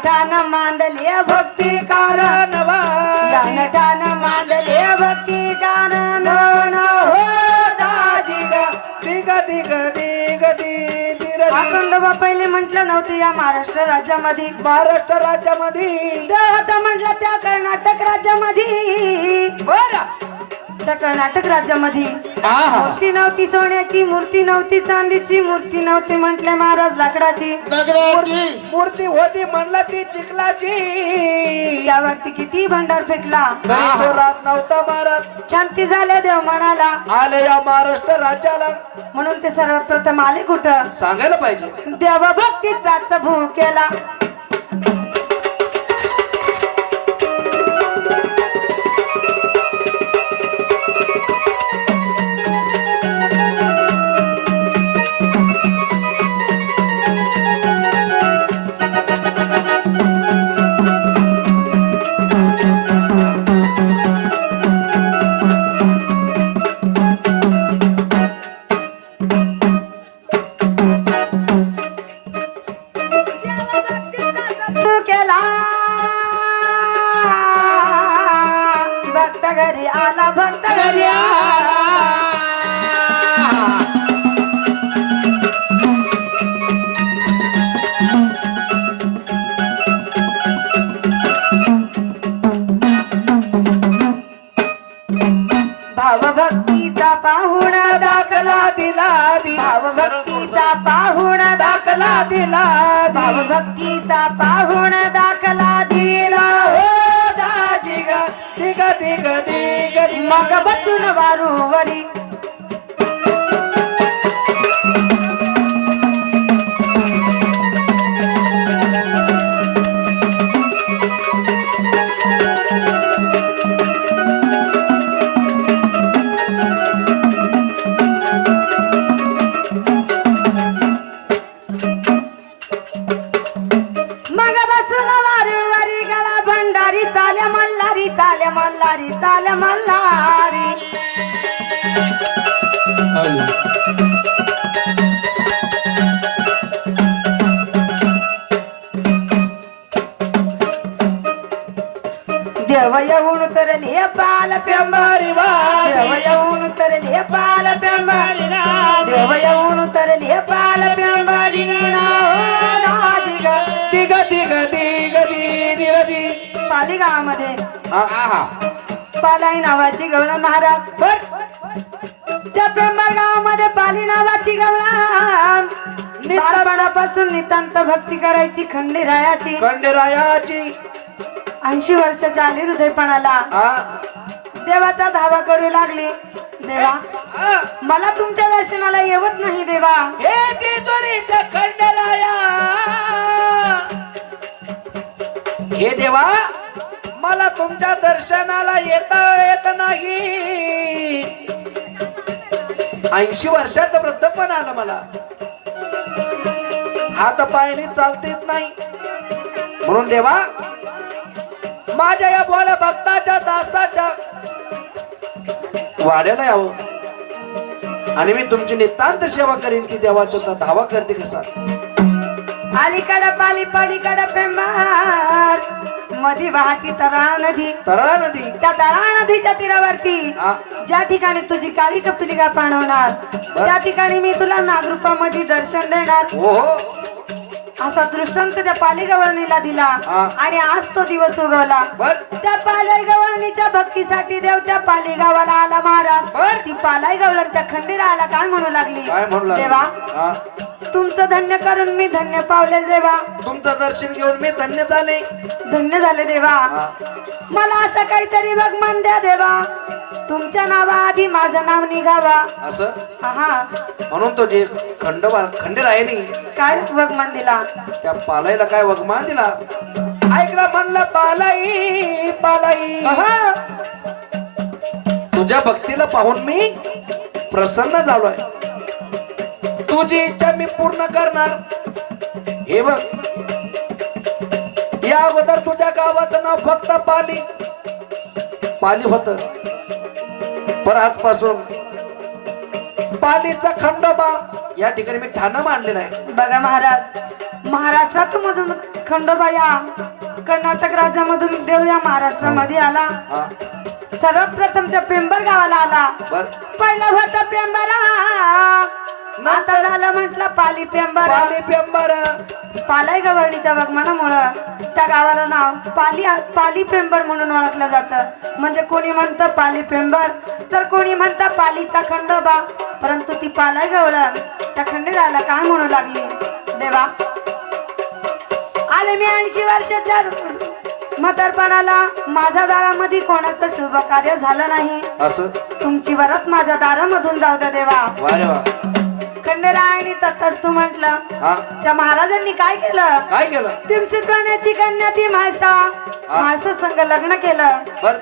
नटानं मांडली भक्ती या नटानं मांडली भक्ती कारण हो दाजी ग. दिग दिग दिग दी दिर खंडोबा पहिले म्हटलं नव्हतं या महाराष्ट्र राज्यामध्ये. महाराष्ट्र राज्यामध्ये. होता म्हटलं त्या कर्नाटक त्या कर्नाटक राज्यामध्ये. आहा मूर्ती नव्हती सोन्याची मूर्ती नव्हती चांदीची मूर्ती नव्हती म्हटले महाराज लाकडाची. दगडाची मूर्ती होती म्हणलं ती चिखलाची. त्यावरती किती भंडार फेकला. तरी तो रात नव्हता महाराज शांती झाले देव म्हणाला आले या महाराष्ट्र राज्याला. म्हणून ते सर्वप्रथम आले कुठं? सांगायला पाहिजे. देव भू केला. दाखला दिला भक्तीचा पाहुण दाखला दिला. हो दाजी ग दिग दिग दिग दिग. मग बसून वारूवरी आलो देव येऊन तरले पाल प्यांबारी देव वारी येऊन तरले पाल पेंबारी देव येऊन तरले पाल पेंबारी दिग दिग दिग दी दिर दी पाली पालाई नावाची गवळा बालपणापासून नितांत भक्ती करायची खंडेरायाची. खंडेरायाची. ऐंशी वर्षाच्या आली हृदयपणाला देवाचा धावा करू लागली. देवा. मला तुमच्या दर्शनाला येवत नाही देवा. हे हे देवा मला तुमच्या दर्शनाला येता येत नाही. ऐंशी वर्षाचं वृद्ध पण आलं मला. हात पायनी चालतेच नाही. म्हणून देवा माझ्या या बोला भक्ताच्या दासाच्या वाड्याला यावं. आणि मी तुमची नितांत सेवा करीन की देवाचा धावा करते कसा. अलीकड पाली पलीकड पेंबार. मधी वाहती तराळा नदी तरळा नदी त्या तराळा नदीच्या तीरावरती हा. ज्या ठिकाणी तुझी काळी कपिलिका पाणवणार त्या ठिकाणी मी तुला नागरूपामध्ये दर्शन देणार हो हो असा दृष्टांत त्या पालेगवळणीला दिला हा. आणि आज तो दिवस उगवला बर त्या पालाई गवळणीच्या भक्तीसाठी देव त्या पाली गावाला आला महाराज बर. ती पालाई गवळण त्या खंडीराला काय म्हणू लागली काय म्हणू लागला? देवा हा. तुमचं धन्य करून मी धन्य पावले देवा. तुमचं दर्शन घेऊन मी धन्य झाले. धन्य झाले देवा. मला असं काहीतरी बगमान द्या देवा. तुमच्या नावाआधी माझं नाव निघावा. असं? हा म्हणून तो जे खंडवा खंडेरायाने काय वगमान दिला? त्या पालाईला काय वगमान दिला? ऐकला म्हणलं पालाई पालाई. तुझ्या भक्तीला पाहून मी प्रसन्न झालोय. तुझी इच्छा मी पूर्ण करणार. हे बघ. या अगोदर तुझ्या गावाचं नाव फक्त पाली. पाली होत. बरं आजपासून पालीचा खंडोबा या ठिकाणी मी ठाणं मांडलेलं आहे. बघा महाराज महाराष्ट्रातून खंडोबा या कर्नाटक राज्यामधून देव या महाराष्ट्रामध्ये आला. हा. सर्वात प्रथम त्या पेंबर गावाला आला. पहिला होता पेंबरा आता झालं म्हटलं पाली पेंबर. पाली पेंबर. पालाय गवळणीच्या बगमनामुळं त्या गावाला नाव पाली पाली पेंबर म्हणून ओळखलं जातं. म्हणजे कोणी म्हणतं पाली पेंबर तर कोणी म्हणतं पालीचा खंडोबा. परंतु ती पालाय गवळ त्या खंडेराला काय म्हणू लागली? देवा. आले मी ऐंशी वर्षाच्या म्हातारपणाला. माझ्या दारामध्ये कोणाचं शुभ कार्य झालं नाही. असं? तुमची वरच माझ्या दारामधून जाऊ द्या देवा. वा रे वा खंडेरायणी तसंच तू म्हटलं. हा? त्या महाराजांनी काय केलं? काय केलं? तिमशीत पाण्याची कन्या ती म्हायसा. म्हायसा संग लग्न केलं. बर.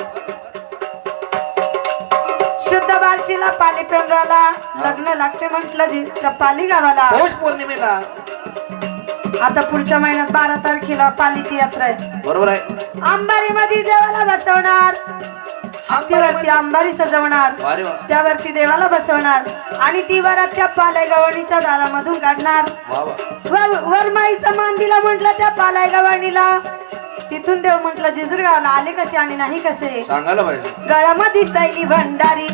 शुद्ध बारशीला पाली पेंबराला लग्न लागते म्हटलं पाली गावाला. पौष पौर्णिमेला. आता पुढच्या महिन्यात बारा तारखेला पालीची यात्रा आहे. बरोबर आहे. अंबारी मध्ये देवाला बसवणार. हत्तीवरती अंबारी सजवणार त्यावरती देवाला बसवणार आणि ती वरात त्या पाल्या गवणीच्या दारामधून काढणार वरमाईचा मान दिला म्हटलं त्या पालाय गवाणीला तिथून देव म्हटलं जिजूर गावाला आले कसे आणि नाही कसे? सांगायला पाहिजे. गळ्यामध्ये भंडारी.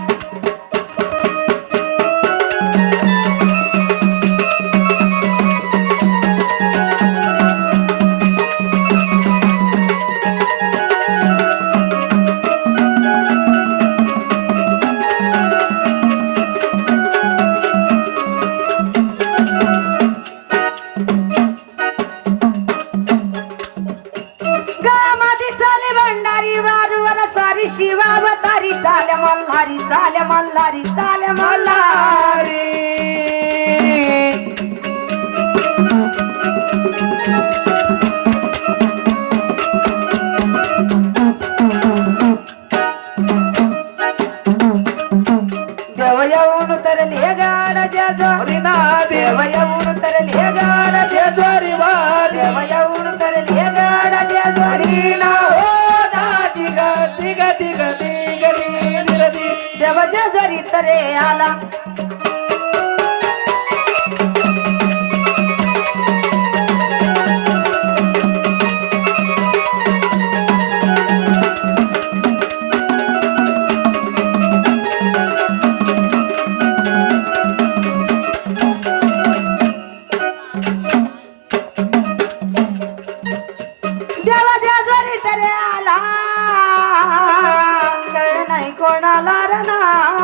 bailarita झाला आला नाही कोणाला रना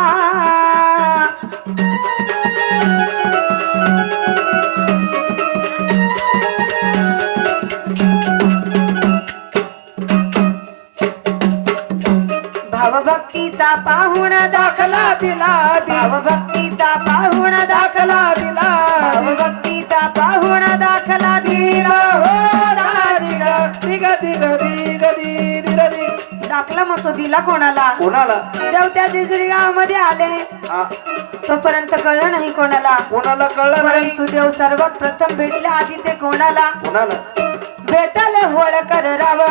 ग दी मग तो दिला कोणाला कोणाला देवत्या जेजुरी गावामध्ये आले हा तोपर्यंत कळलं नाही कोणाला कोणाला कळलं नाही परंतु देव सर्वात प्रथम भेटले आधी ते कोणाला कोणाला भेटाले होळकर राव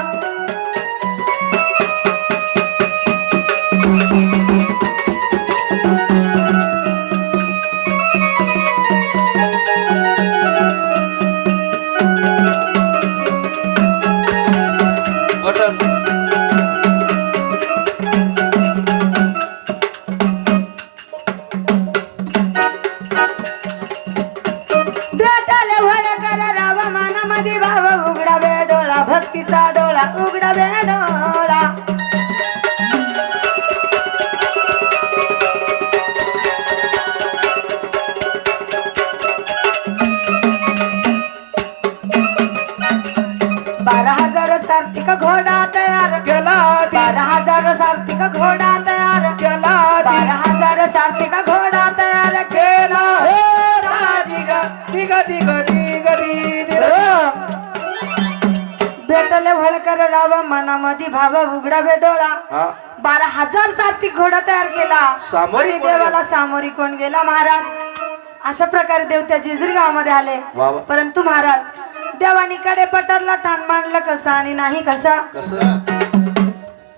भेटले भळकर राव मनामध्ये भाव उघडा डोळा हा. बारा हजार सार्थिक घोडा तयार केला. सामोरी देवाला सामोरी कोण गेला महाराज? अशा प्रकारे देव त्या जेजुरी गावामध्ये आले. परंतु महाराज देवानी कडे पटरला ठाण मांडलं कसं आणि नाही कसा? कसं?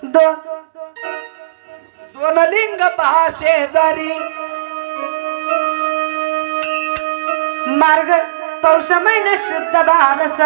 दोन स्वनलिंग पहा शेजारी मार्ग पौष महिना शुद्ध बारस.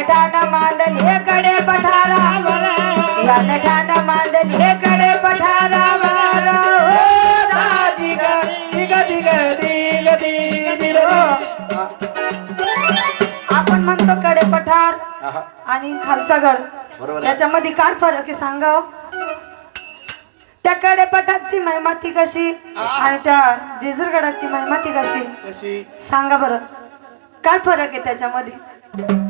नठान मांडले कडे पठारावर या नठान मांडले कडे पठारावर हो. दिग दिग दिग दिग दिग. आपण म्हणतो कडे पठार. आणि खालचा गड. त्याच्यामध्ये काय फरक आहे सांगा? त्या कडे पठारची महिमा ती कशी आणि त्या जेजूरगडाची महिमा ती कशी कशी सांगा बरं काय फरक आहे त्याच्यामध्ये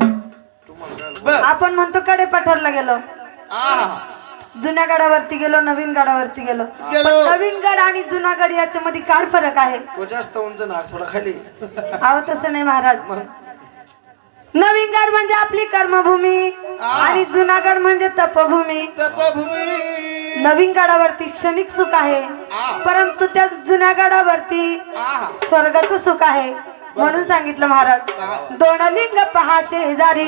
बर. आपण म्हणतो कडे पठारला गेलो. जुन्या गडावरती गेलो नवीन गडावरती गेलो. गेलो. पण नवीन गड आणि जुना गड याच्यामध्ये काय फरक आहे? तो जास्त उंच ना थोडा खाली. अहो तसं नाही महाराज. नवीन गड म्हणजे आपली कर्मभूमी आणि जुना गड म्हणजे तपभूमी. तपभूमी. नवीन गडावरती क्षणिक सुख आहे परंतु त्या जुन्या गडावरती स्वर्गाचं सुख आहे. म्हणून सांगितलं महाराज दोन लिंग पहा शेजारी.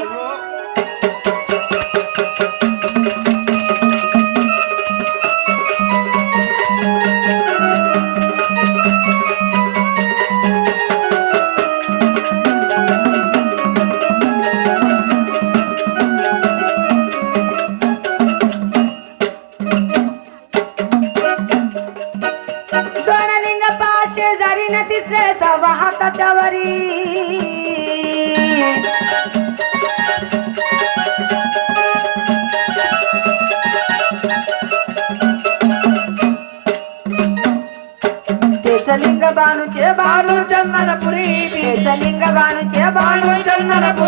భగవాను చేబాను చందనపు